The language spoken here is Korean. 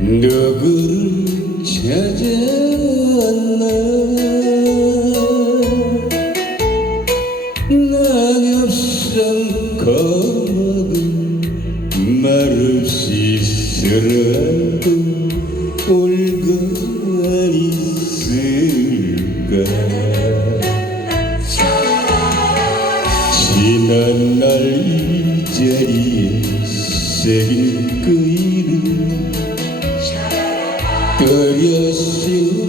누구를 찾아왔나 낙엽성 거먹은 말없이 쓰라도 올건 있을까 지난 날 이 자리에 새긴 그 이름 어렸을